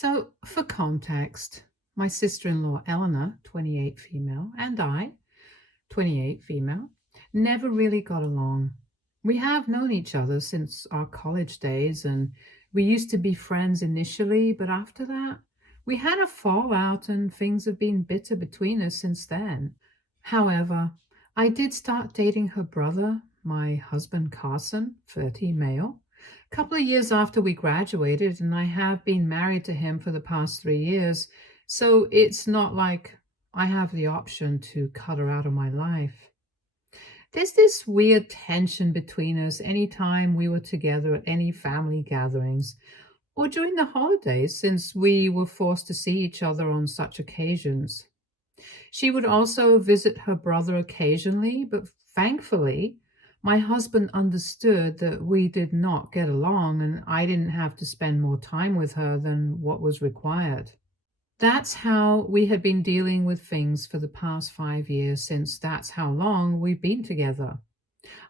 So, for context, my sister in law, Eleanor, 28 female, and I, 28 female, never really got along. We have known each other since our college days, and we used to be friends initially, but after that, we had a fallout and things have been bitter between us since then. However, I did start dating her brother, my husband Carson, 30 male, a couple of years after we graduated, and I have been married to him for the past 3 years. So it's not like I have the option to cut her out of my life. There's this weird tension between us anytime we were together at any family gatherings or during the holidays, since we were forced to see each other on such occasions. She would also visit her brother occasionally, but thankfully, my husband understood that we did not get along and I didn't have to spend more time with her than what was required. That's how we had been dealing with things for the past 5 years, since that's how long we've been together.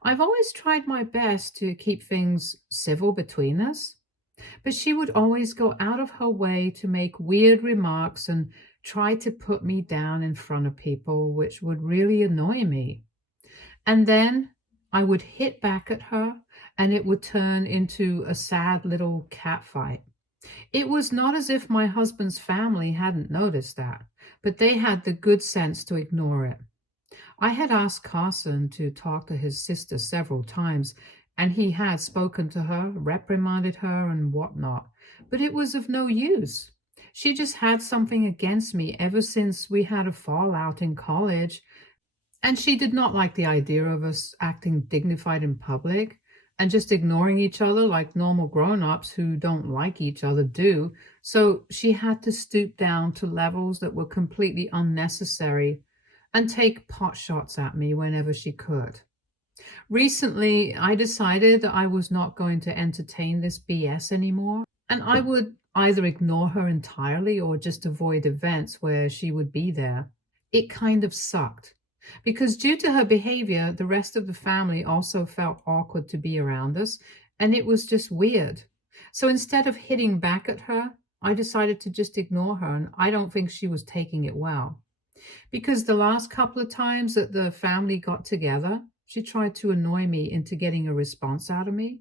I've always tried my best to keep things civil between us, but she would always go out of her way to make weird remarks and try to put me down in front of people, which would really annoy me. And then I would hit back at her, and it would turn into a sad little cat fight. It was not as if my husband's family hadn't noticed that, but they had the good sense to ignore it. I had asked Carson to talk to his sister several times, and he had spoken to her, reprimanded her, and whatnot, but it was of no use. She just had something against me ever since we had a fallout in college, and she did not like the idea of us acting dignified in public and just ignoring each other like normal grown-ups who don't like each other do. So she had to stoop down to levels that were completely unnecessary and take pot shots at me whenever she could. Recently, I decided that I was not going to entertain this BS anymore, and I would either ignore her entirely or just avoid events where she would be there. It kind of sucked because due to her behavior, the rest of the family also felt awkward to be around us, and it was just weird. So instead of hitting back at her, I decided to just ignore her, and I don't think she was taking it well. Because the last couple of times that the family got together, she tried to annoy me into getting a response out of me,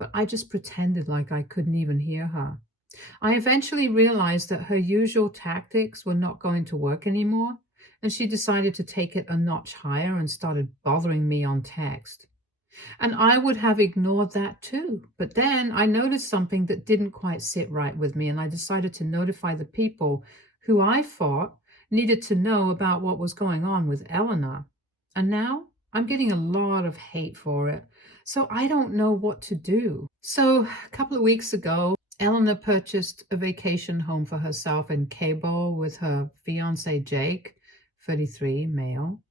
but I just pretended like I couldn't even hear her. I eventually realized that her usual tactics were not going to work anymore, and she decided to take it a notch higher and started bothering me on text. And I would have ignored that too. But then I noticed something that didn't quite sit right with me, and I decided to notify the people who I thought needed to know about what was going on with Eleanor. And now I'm getting a lot of hate for it. So I don't know what to do. So a couple of weeks ago, Eleanor purchased a vacation home for herself in Cabo with her fiance Jake, 33, male,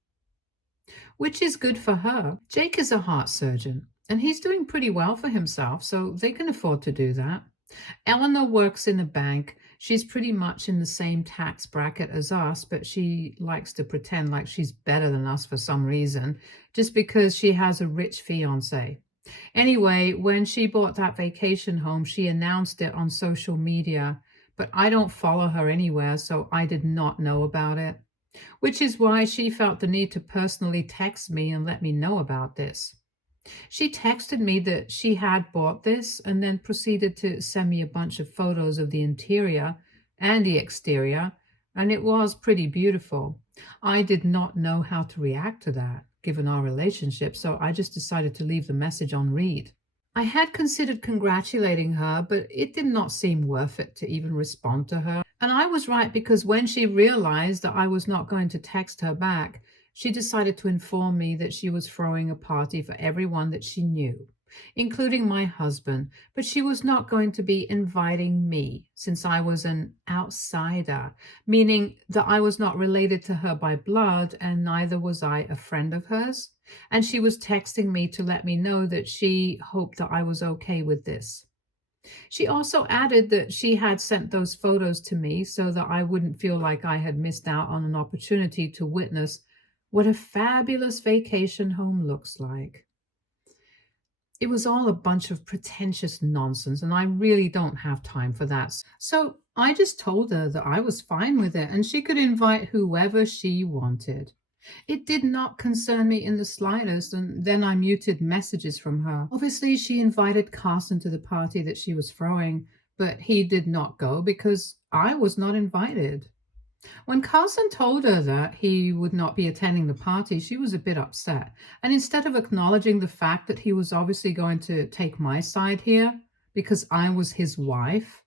which is good for her. Jake is a heart surgeon, and he's doing pretty well for himself, so they can afford to do that. Eleanor works in a bank. She's pretty much in the same tax bracket as us, but she likes to pretend like she's better than us for some reason, just because she has a rich fiance. Anyway, when she bought that vacation home, she announced it on social media, but I don't follow her anywhere, so I did not know about it, which is why she felt the need to personally text me and let me know about this. She texted me that she had bought this and then proceeded to send me a bunch of photos of the interior and the exterior, and it was pretty beautiful. I did not know how to react to that, given our relationship, so I just decided to leave the message on read. I had considered congratulating her, but it did not seem worth it to even respond to her. And I was right, because when she realized that I was not going to text her back, she decided to inform me that she was throwing a party for everyone that she knew, including my husband, but she was not going to be inviting me since I was an outsider, meaning that I was not related to her by blood and neither was I a friend of hers. And she was texting me to let me know that she hoped that I was okay with this. She also added that she had sent those photos to me so that I wouldn't feel like I had missed out on an opportunity to witness what a fabulous vacation home looks like. It was all a bunch of pretentious nonsense, and I really don't have time for that. So I just told her that I was fine with it and she could invite whoever she wanted. It did not concern me in the slightest, and then I muted messages from her. Obviously, she invited Carson to the party that she was throwing, but he did not go because I was not invited. When Carson told her that he would not be attending the party, she was a bit upset. And instead of acknowledging the fact that he was obviously going to take my side here because I was his wife,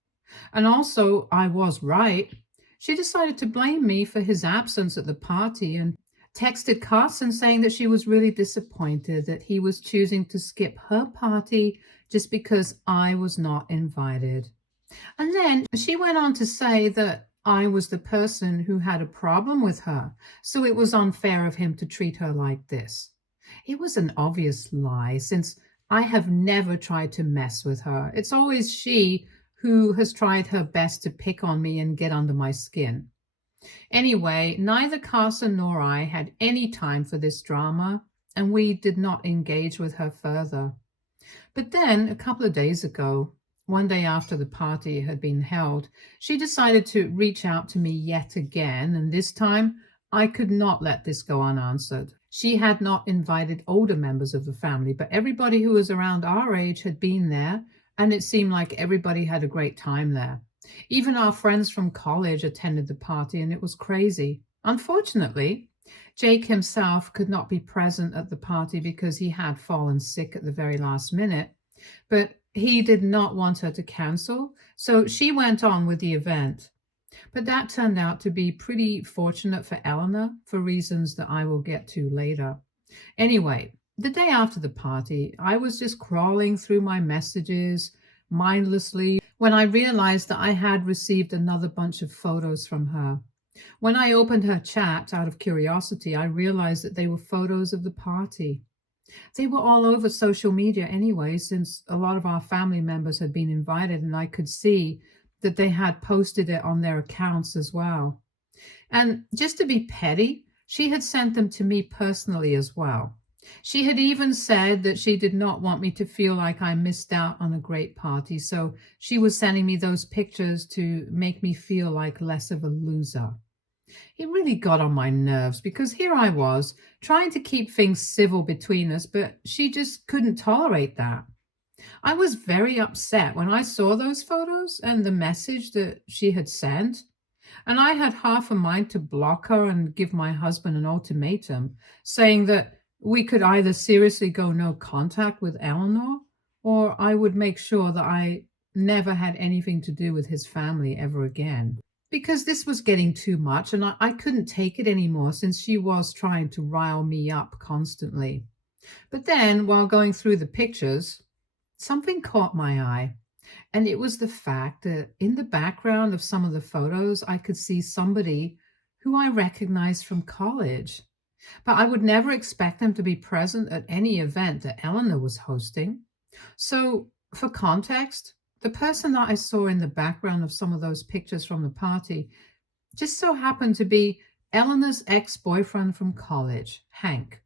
and also I was right, she decided to blame me for his absence at the party and texted Carson saying that she was really disappointed that he was choosing to skip her party just because I was not invited. And then she went on to say that I was the person who had a problem with her, so it was unfair of him to treat her like this. It was an obvious lie, since I have never tried to mess with her. It's always she who has tried her best to pick on me and get under my skin. Anyway, neither Carson nor I had any time for this drama, and we did not engage with her further. But then, a couple of days ago, one day after the party had been held, she decided to reach out to me yet again, and this time I could not let this go unanswered. She had not invited older members of the family, but everybody who was around our age had been there, and it seemed like everybody had a great time there. Even our friends from college attended the party, and it was crazy. Unfortunately, Jake himself could not be present at the party because he had fallen sick at the very last minute, but he did not want her to cancel, so she went on with the event. But that turned out to be pretty fortunate for Eleanor for reasons that I will get to later. Anyway, the day after the party, I was just crawling through my messages mindlessly when I realized that I had received another bunch of photos from her. When I opened her chat out of curiosity, I realized that they were photos of the party. They were all over social media anyway, since a lot of our family members had been invited, and I could see that they had posted it on their accounts as well. And just to be petty, she had sent them to me personally as well. She had even said that she did not want me to feel like I missed out on a great party, so she was sending me those pictures to make me feel like less of a loser. It really got on my nerves because here I was trying to keep things civil between us, but she just couldn't tolerate that. I was very upset when I saw those photos and the message that she had sent, and I had half a mind to block her and give my husband an ultimatum, saying that we could either seriously go no contact with Eleanor, or I would make sure that I never had anything to do with his family ever again. Because this was getting too much, and I couldn't take it anymore since she was trying to rile me up constantly. But then, while going through the pictures, something caught my eye, and it was the fact that in the background of some of the photos, I could see somebody who I recognized from college. But I would never expect them to be present at any event that Eleanor was hosting. So, for context, the person that I saw in the background of some of those pictures from the party just so happened to be Eleanor's ex-boyfriend from college, Hank.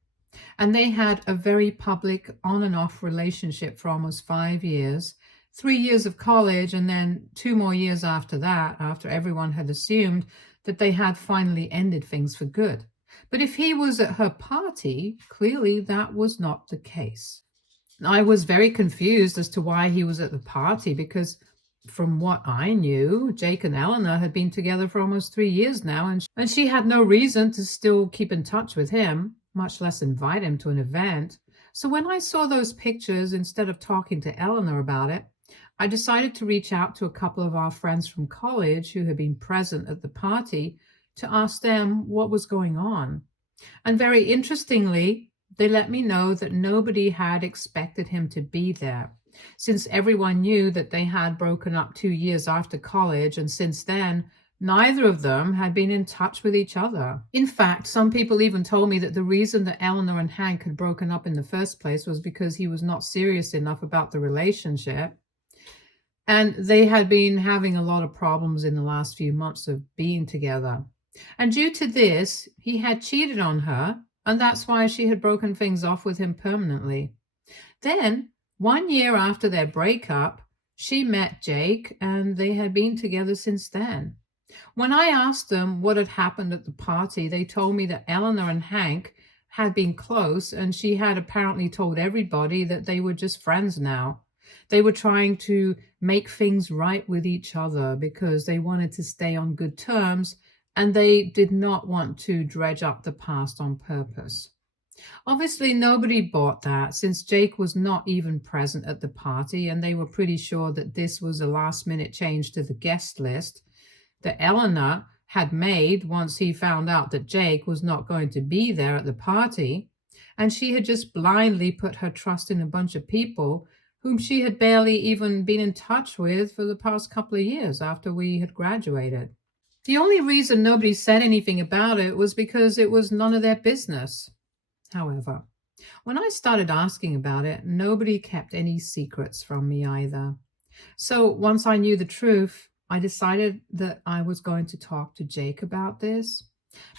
And they had a very public on and off relationship for almost 5 years, 3 years of college, and then 2 more years after that, after everyone had assumed that they had finally ended things for good. But if he was at her party, clearly that was not the case. I was very confused as to why he was at the party because, from what I knew, Jake and Eleanor had been together for almost 3 years now, and she had no reason to still keep in touch with him, much less invite him to an event. So when I saw those pictures, instead of talking to Eleanor about it, I decided to reach out to a couple of our friends from college who had been present at the party to ask them what was going on. And very interestingly, they let me know that nobody had expected him to be there, since everyone knew that they had broken up 2 years after college, and since then, neither of them had been in touch with each other. In fact, some people even told me that the reason that Eleanor and Hank had broken up in the first place was because he was not serious enough about the relationship, and they had been having a lot of problems in the last few months of being together. And due to this, he had cheated on her, and that's why she had broken things off with him permanently. Then, 1 year after their breakup, She met Jake and they had been together since then. When I asked them what had happened at the party, they told me that Eleanor and Hank had been close, and she had apparently told everybody that they were just friends now. They were trying to make things right with each other because they wanted to stay on good terms and they did not want to dredge up the past on purpose. Obviously, nobody bought that since Jake was not even present at the party, and they were pretty sure that this was a last minute change to the guest list that Eleanor had made once he found out that Jake was not going to be there at the party, and she had just blindly put her trust in a bunch of people whom she had barely even been in touch with for the past couple of years after we had graduated. The only reason nobody said anything about it was because it was none of their business. However, when I started asking about it, nobody kept any secrets from me either. So once I knew the truth, I decided that I was going to talk to Jake about this.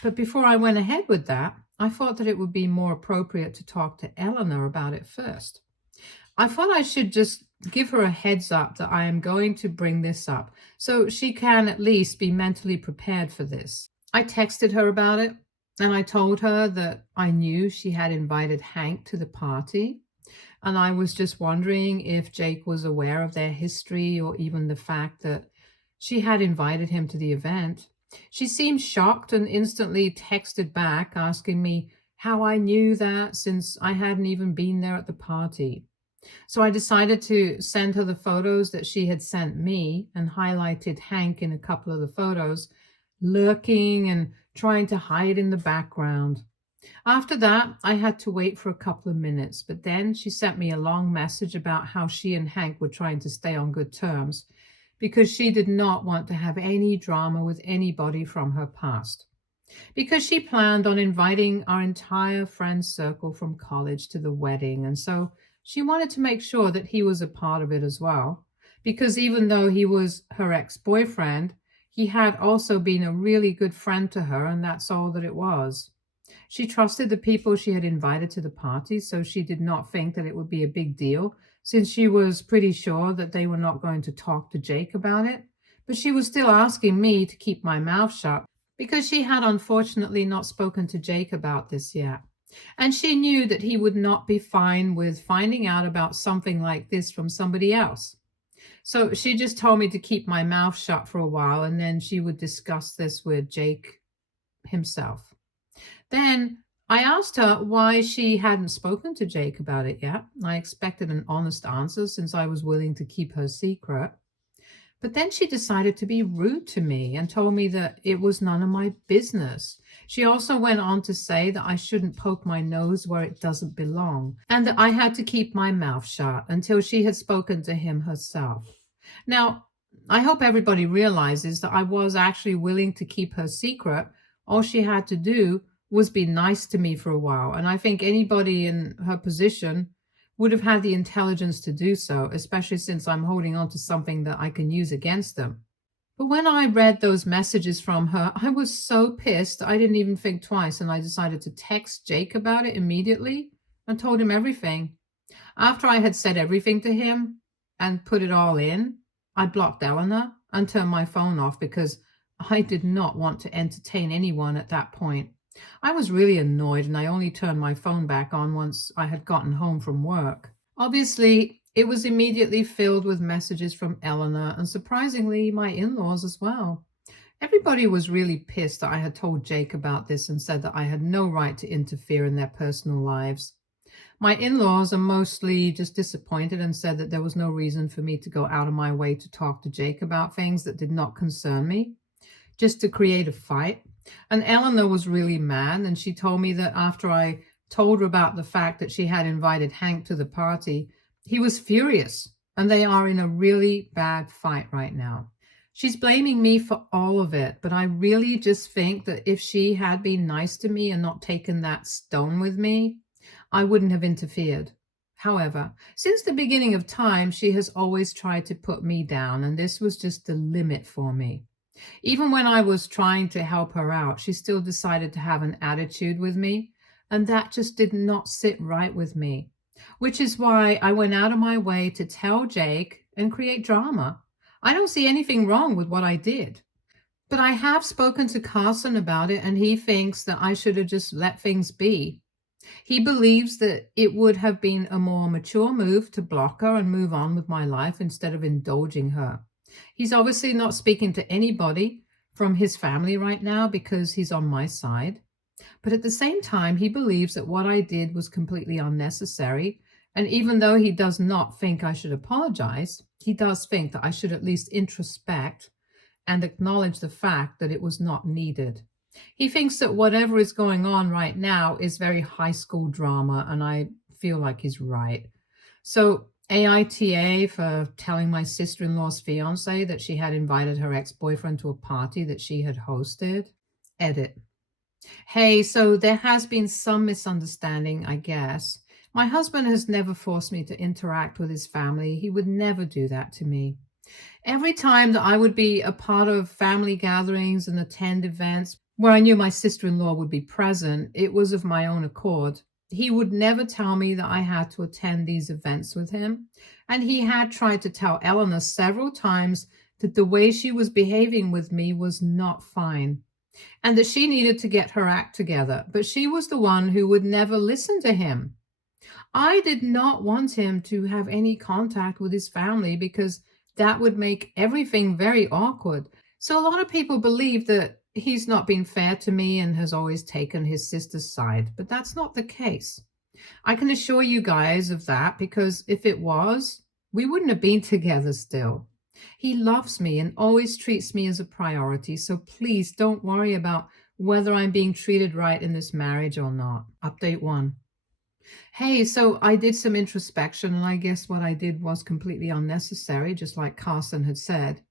But before I went ahead with that, I thought that it would be more appropriate to talk to Eleanor about it first. I thought I should just give her a heads up that I am going to bring this up so she can at least be mentally prepared for this. I texted her about it and I told her that I knew she had invited Hank to the party. And I was just wondering if Jake was aware of their history or even the fact that she had invited him to the event. She seemed shocked and instantly texted back asking me how I knew that since I hadn't even been there at the party. So I decided to send her the photos that she had sent me and highlighted Hank in a couple of the photos, lurking and trying to hide in the background. After that, I had to wait for a couple of minutes, but then she sent me a long message about how she and Hank were trying to stay on good terms because she did not want to have any drama with anybody from her past. Because she planned on inviting our entire friend circle from college to the wedding, and so she wanted to make sure that he was a part of it as well. Because even though he was her ex-boyfriend, he had also been a really good friend to her, and that's all that it was. She trusted the people she had invited to the party, so she did not think that it would be a big deal, since she was pretty sure that they were not going to talk to Jake about it. But she was still asking me to keep my mouth shut because she had unfortunately not spoken to Jake about this yet. And she knew that he would not be fine with finding out about something like this from somebody else. So she just told me to keep my mouth shut for a while, and then she would discuss this with Jake himself. Then I asked her why she hadn't spoken to Jake about it yet. I expected an honest answer since I was willing to keep her secret. But then she decided to be rude to me and told me that it was none of my business. She also went on to say that I shouldn't poke my nose where it doesn't belong and that I had to keep my mouth shut until she had spoken to him herself. Now, I hope everybody realizes that I was actually willing to keep her secret. All she had to do was be nice to me for a while, and I think anybody in her position would have had the intelligence to do so, especially since I'm holding on to something that I can use against them. But when I read those messages from her, I was so pissed I didn't even think twice, and I decided to text Jake about it immediately and told him everything. After I had said everything to him and put it all in, I blocked Eleanor and turned my phone off because I did not want to entertain anyone at that point. I was really annoyed, and I only turned my phone back on once I had gotten home from work. Obviously, it was immediately filled with messages from Eleanor and surprisingly my in-laws as well. Everybody was really pissed that I had told Jake about this and said that I had no right to interfere in their personal lives. My in-laws are mostly just disappointed and said that there was no reason for me to go out of my way to talk to Jake about things that did not concern me, just to create a fight. And Eleanor was really mad, and she told me that after I told her about the fact that she had invited Hank to the party, he was furious, and they are in a really bad fight right now. She's blaming me for all of it, but I really just think that if she had been nice to me and not taken that stone with me, I wouldn't have interfered. However, since the beginning of time, she has always tried to put me down, and this was just the limit for me. Even when I was trying to help her out, she still decided to have an attitude with me, and that just did not sit right with me, which is why I went out of my way to tell Jake and create drama. I don't see anything wrong with what I did. But I have spoken to Carson about it, and he thinks that I should have just let things be. He believes that it would have been a more mature move to block her and move on with my life instead of indulging her. He's obviously not speaking to anybody from his family right now because he's on my side. But at the same time, he believes that what I did was completely unnecessary. And even though he does not think I should apologize, he does think that I should at least introspect and acknowledge the fact that it was not needed. He thinks that whatever is going on right now is very high school drama, and I feel like he's right. So, AITA for telling my sister in law's fiance that she had invited her ex boyfriend to a party that she had hosted. Edit. Hey, so there has been some misunderstanding, I guess. My husband has never forced me to interact with his family. He would never do that to me. Every time that I would be a part of family gatherings and attend events where I knew my sister in law would be present, it was of my own accord. He would never tell me that I had to attend these events with him. And he had tried to tell Eleanor several times that the way she was behaving with me was not fine and that she needed to get her act together. But she was the one who would never listen to him. I did not want him to have any contact with his family because that would make everything very awkward. So a lot of people believe that he's not been fair to me and has always taken his sister's side, but that's not the case. I can assure you guys of that because if it was, we wouldn't have been together still. He loves me and always treats me as a priority, so please don't worry about whether I'm being treated right in this marriage or not. Update 1. Hey, so I did some introspection, and I guess what I did was completely unnecessary, just like Carson had said.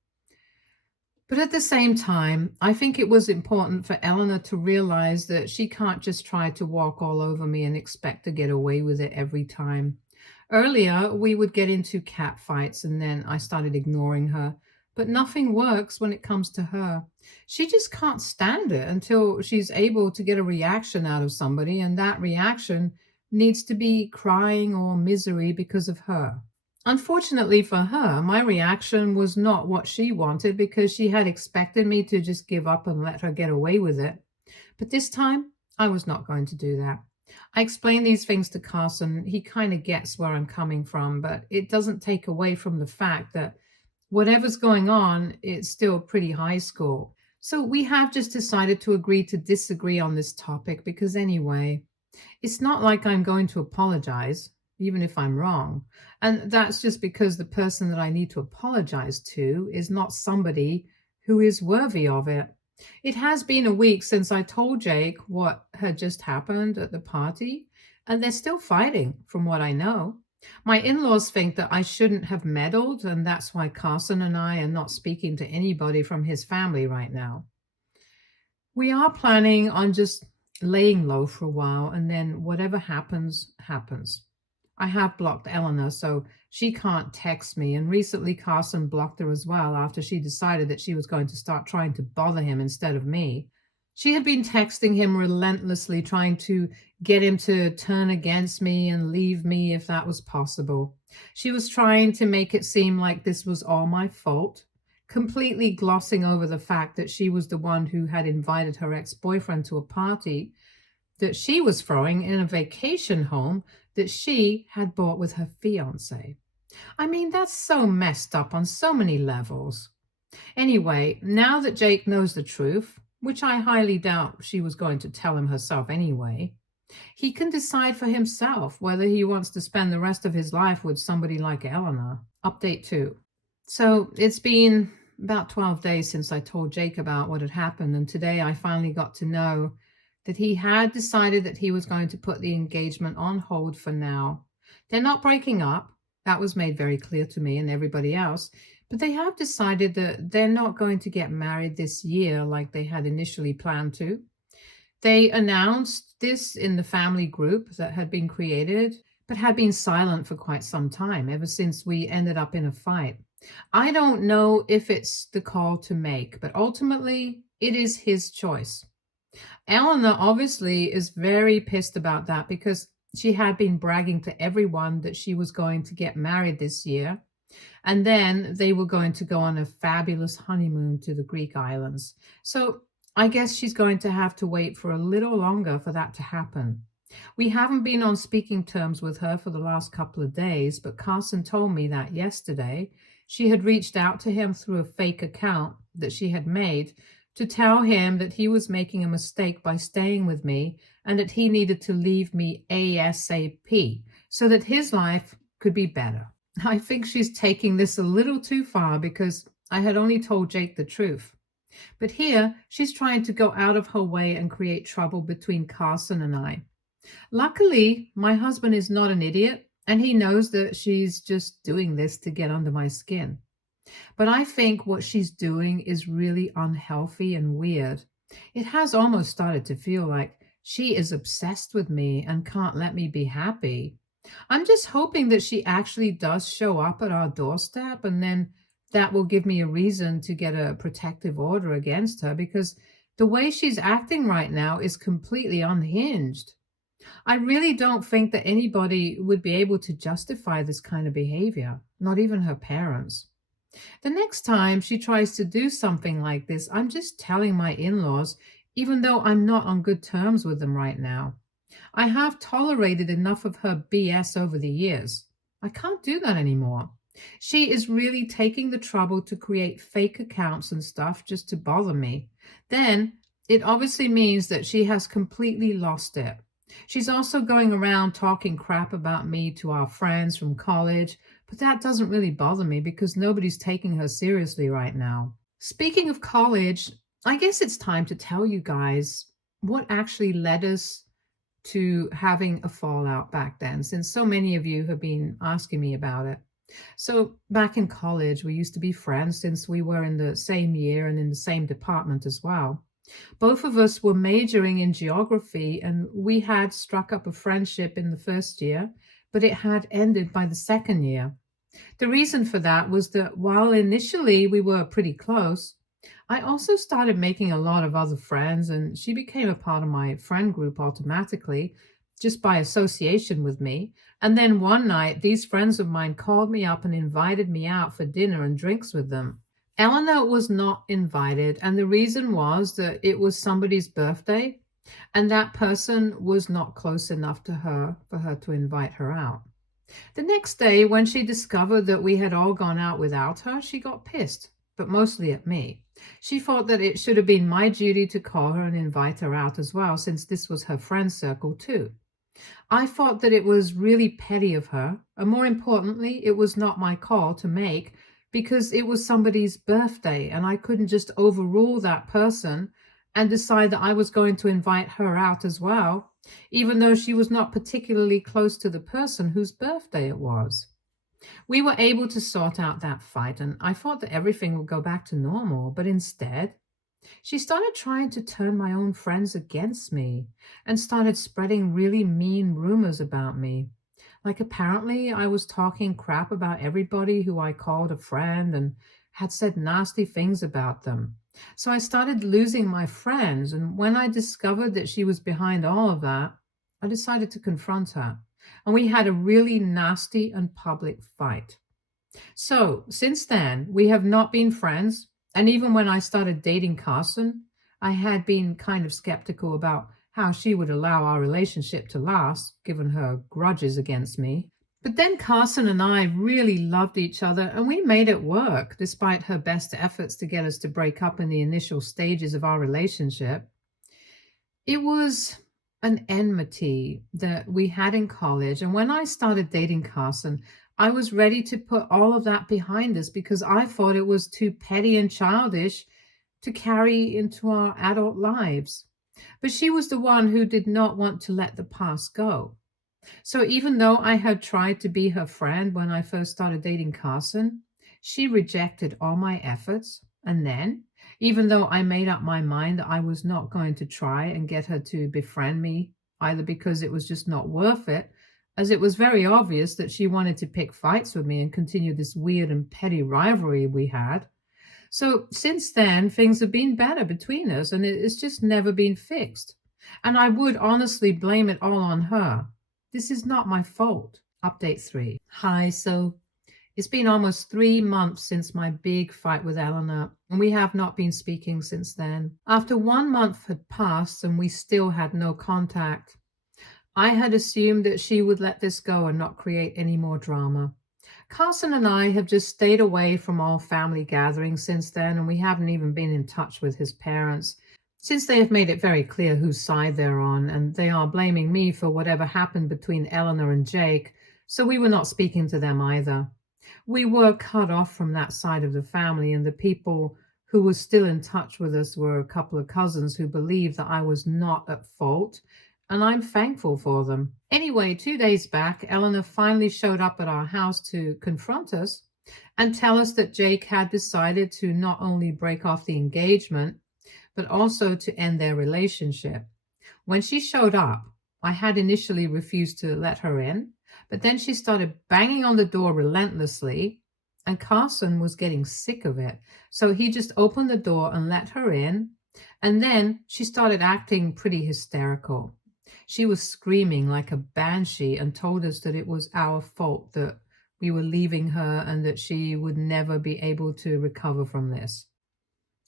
But at the same time, I think it was important for Eleanor to realize that she can't just try to walk all over me and expect to get away with it every time. Earlier, we would get into cat fights, and then I started ignoring her. But nothing works when it comes to her. She just can't stand it until she's able to get a reaction out of somebody, and that reaction needs to be crying or misery because of her. Unfortunately for her, my reaction was not what she wanted because she had expected me to just give up and let her get away with it. But this time, I was not going to do that. I explained these things to Carson. He kind of gets where I'm coming from, but it doesn't take away from the fact that whatever's going on, it's still pretty high school. So we have just decided to agree to disagree on this topic because anyway, it's not like I'm going to apologize, even if I'm wrong. And that's just because the person that I need to apologize to is not somebody who is worthy of it. It has been a week since I told Jake what had just happened at the party, and they're still fighting, from what I know. My in-laws think that I shouldn't have meddled, and that's why Carson and I are not speaking to anybody from his family right now. We are planning on just laying low for a while, and then whatever happens, happens. I have blocked Eleanor, so she can't text me, and recently Carson blocked her as well after she decided that she was going to start trying to bother him instead of me. She had been texting him relentlessly, trying to get him to turn against me and leave me if that was possible. She was trying to make it seem like this was all my fault, completely glossing over the fact that she was the one who had invited her ex-boyfriend to a party that she was throwing in a vacation home that she had bought with her fiance. I mean, that's so messed up on so many levels. Anyway, now that Jake knows the truth, which I highly doubt she was going to tell him herself anyway, he can decide for himself whether he wants to spend the rest of his life with somebody like Eleanor. Update 2. So it's been about 12 days since I told Jake about what had happened, and today I finally got to know that he had decided that he was going to put the engagement on hold for now. They're not breaking up. That was made very clear to me and everybody else. But they have decided that they're not going to get married this year like they had initially planned to. They announced this in the family group that had been created, but had been silent for quite some time, ever since we ended up in a fight. I don't know if it's the call to make, but ultimately it is his choice. Eleanor obviously is very pissed about that because she had been bragging to everyone that she was going to get married this year. And then they were going to go on a fabulous honeymoon to the Greek islands. So I guess she's going to have to wait for a little longer for that to happen. We haven't been on speaking terms with her for the last couple of days, but Carson told me that yesterday she had reached out to him through a fake account that she had made to tell him that he was making a mistake by staying with me and that he needed to leave me ASAP so that his life could be better. I think she's taking this a little too far because I had only told Jake the truth. But here, she's trying to go out of her way and create trouble between Carson and I. Luckily, my husband is not an idiot, and he knows that she's just doing this to get under my skin. But I think what she's doing is really unhealthy and weird. It has almost started to feel like she is obsessed with me and can't let me be happy. I'm just hoping that she actually does show up at our doorstep, and then that will give me a reason to get a protective order against her because the way she's acting right now is completely unhinged. I really don't think that anybody would be able to justify this kind of behavior, not even her parents. The next time she tries to do something like this, I'm just telling my in laws, even though I'm not on good terms with them right now. I have tolerated enough of her BS over the years. I can't do that anymore. She is really taking the trouble to create fake accounts and stuff just to bother me. Then it obviously means that she has completely lost it. She's also going around talking crap about me to our friends from college, but that doesn't really bother me because nobody's taking her seriously right now. Speaking of college, I guess it's time to tell you guys what actually led us to having a fallout back then, since so many of you have been asking me about it. So, back in college, we used to be friends since we were in the same year and in the same department as well. Both of us were majoring in geography, and we had struck up a friendship in the first year, but it had ended by the second year. The reason for that was that while initially we were pretty close, I also started making a lot of other friends, and she became a part of my friend group automatically, just by association with me. And then one night, these friends of mine called me up and invited me out for dinner and drinks with them. Eleanor was not invited, and the reason was that it was somebody's birthday, and that person was not close enough to her for her to invite her out. The next day, when she discovered that we had all gone out without her, she got pissed, but mostly at me. She thought that it should have been my duty to call her and invite her out as well, since this was her friend circle too. I thought that it was really petty of her, and more importantly, it was not my call to make because it was somebody's birthday, and I couldn't just overrule that person and decide that I was going to invite her out as well, even though she was not particularly close to the person whose birthday it was. We were able to sort out that fight, and I thought that everything would go back to normal, but instead, she started trying to turn my own friends against me and started spreading really mean rumors about me. Like, apparently, I was talking crap about everybody who I called a friend and had said nasty things about them. So I started losing my friends, and when I discovered that she was behind all of that, I decided to confront her. And we had a really nasty and public fight. So, since then, we have not been friends. And even when I started dating Carson, I had been kind of skeptical about how she would allow our relationship to last, given her grudges against me. But then Carson and I really loved each other, and we made it work, despite her best efforts to get us to break up in the initial stages of our relationship. It was an enmity that we had in college, and when I started dating Carson, I was ready to put all of that behind us because I thought it was too petty and childish to carry into our adult lives. But she was the one who did not want to let the past go. So even though I had tried to be her friend when I first started dating Carson, she rejected all my efforts. And then, even though I made up my mind that I was not going to try and get her to befriend me, either because it was just not worth it, as it was very obvious that she wanted to pick fights with me and continue this weird and petty rivalry we had. So since then, things have been better between us, and it's just never been fixed. And I would honestly blame it all on her. This is not my fault. Update 3. Hi, so It's been almost 3 months since my big fight with Eleanor, and we have not been speaking since then. After 1 month had passed and we still had no contact, I had assumed that she would let this go and not create any more drama. Carson and I have just stayed away from all family gatherings since then, and we haven't even been in touch with his parents, since they have made it very clear whose side they're on, and they are blaming me for whatever happened between Eleanor and Jake, so we were not speaking to them either. We were cut off from that side of the family, and the people who were still in touch with us were a couple of cousins who believed that I was not at fault, and I'm thankful for them. Anyway, 2 days back, Eleanor finally showed up at our house to confront us and tell us that Jake had decided to not only break off the engagement, but also to end their relationship. When she showed up, I had initially refused to let her in, but then she started banging on the door relentlessly, and Carson was getting sick of it. So he just opened the door and let her in, and then she started acting pretty hysterical. She was screaming like a banshee and told us that it was our fault that we were leaving her and that she would never be able to recover from this.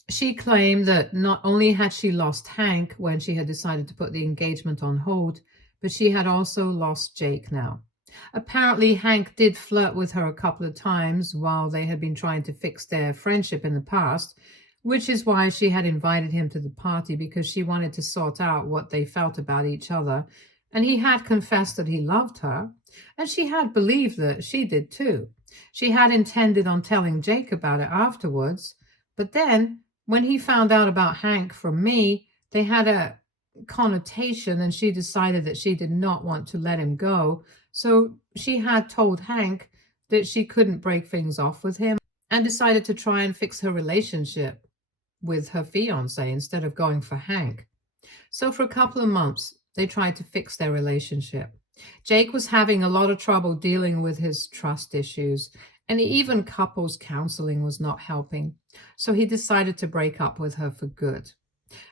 She claimed that not only had she lost Hank when she had decided to put the engagement on hold, but she had also lost Jake now. Apparently, Hank did flirt with her a couple of times while they had been trying to fix their friendship in the past, which is why she had invited him to the party, because she wanted to sort out what they felt about each other. And he had confessed that he loved her, and she had believed that she did too. She had intended on telling Jake about it afterwards, but then when he found out about Hank from me, they had a connotation, and she decided that she did not want to let him go. So she had told Hank that she couldn't break things off with him and decided to try and fix her relationship with her fiance instead of going for Hank. So for a couple of months, they tried to fix their relationship. Jake was having a lot of trouble dealing with his trust issues, and even couples counseling was not helping. So he decided to break up with her for good.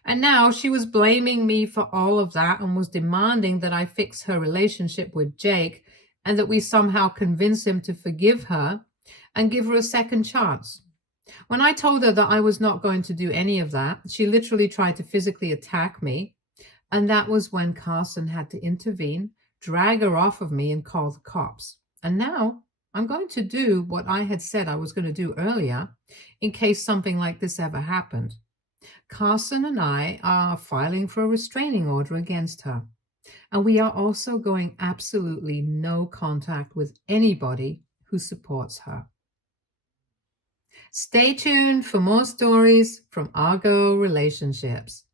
And now she was blaming me for all of that and was demanding that I fix her relationship with Jake and that we somehow convince him to forgive her and give her a second chance. When I told her that I was not going to do any of that, she literally tried to physically attack me. And that was when Carson had to intervene, drag her off of me, and call the cops. And now I'm going to do what I had said I was going to do earlier in case something like this ever happened. Carson and I are filing for a restraining order against her. And we are also going absolutely no contact with anybody who supports her. Stay tuned for more stories from Argo Relationships.